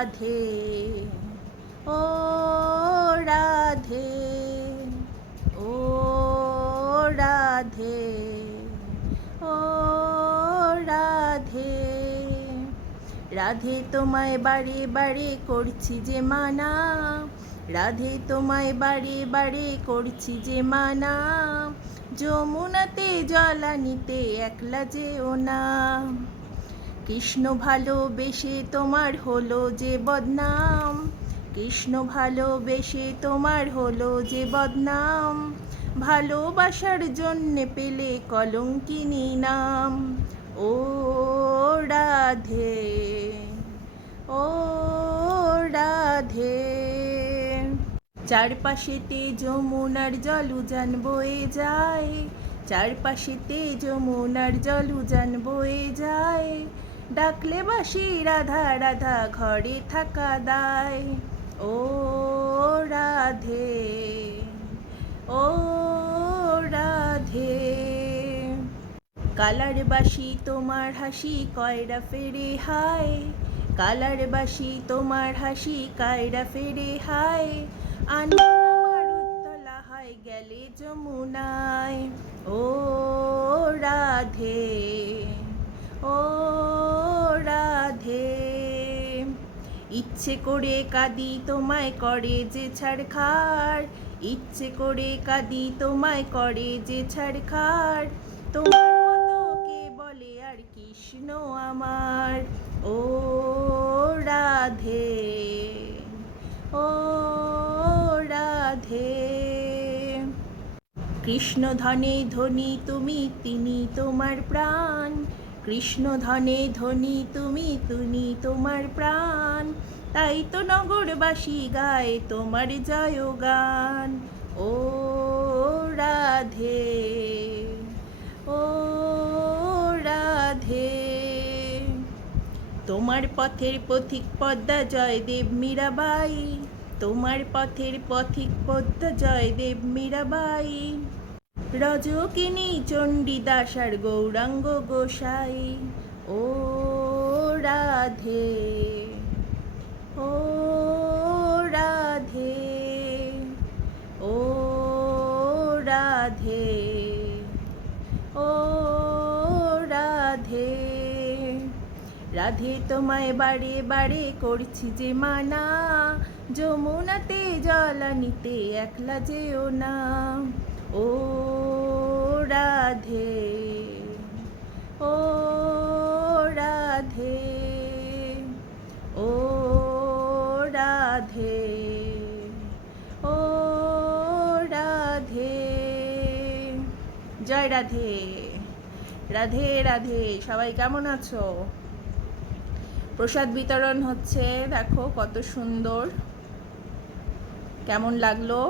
রাধে, ও রাধে, ও রাধে, ও রাধে। রাধে তোমায় বারে বারে করছি যে মানা, রাধে তোমায় বারে বারে করছি যে মানা, যমুনাতে জল আনিতে একলা যেও না। কৃষ্ণ ভালোবেসে তোমার হলো যে বদনাম, কৃষ্ণ ভালোবেসে তোমার হলো যে বদনাম, ভালোবাসার জন্যে পেলে কলঙ্কিনী নাম। ও রাধে, ও রাধে। চারপাশেতে যমুনার জল উজান বয়ে যায়, চারপাশেতে যমুনার জল উজান বয়ে যায়, ডাকলে বাসি রাধা রাধা ঘরে থাকা দায়। ও রাধে, ও রাধে। কালার বাসি তোমার হাসি কয়রা ফেরে হায়, কালার বাসি তোমার হাসি কায়রা ফেরে হায়, আনমনা মারুতলা হায় গেলে যমুনায়। ও রাধে, ও রাধে। ইচ্ছে করে কাঁদি তোমায় করে যে ছাড়খাড়, ইচ্ছে করে কাঁদি তোমায় করে যে ছাড়খাড়, তোমার মতো কে বলে আর কৃষ্ণ আমার। ও রাধে, ও রাধে। কৃষ্ণ ধনে ধনী তুমি, তিনি তোমার প্রাণ, কৃষ্ণ ধনে ধনী তুমি, তুমি তোমার প্রাণ, তাই তো নগরবাসী গায় তোমার জয়গান। ও রাধে, ও রাধে। তোমার পথের পথিক পদ্মা জয়দেব মীরাবাই, তোমার পথের পথিক পদ্মা জয়দেব মীরাবাই, রজকিনী চণ্ডীদাস আর গৌরাঙ্গ গোসাই। ও রাধে, ও রাধে, ও রাধে, ও রাধে। রাধে তোমায় বারে বারে করছি যে মানা, যমুনাতে জল আনিতে একলা যেও না। ও রাধে, ও রাধে, ও রাধে, ও রাধে। জয় রাধে, রাধে রাধে। সবাই কেমন আছো? প্রসাদ বিতরণ হচ্ছে, দেখো কত সুন্দর, কেমন লাগলো?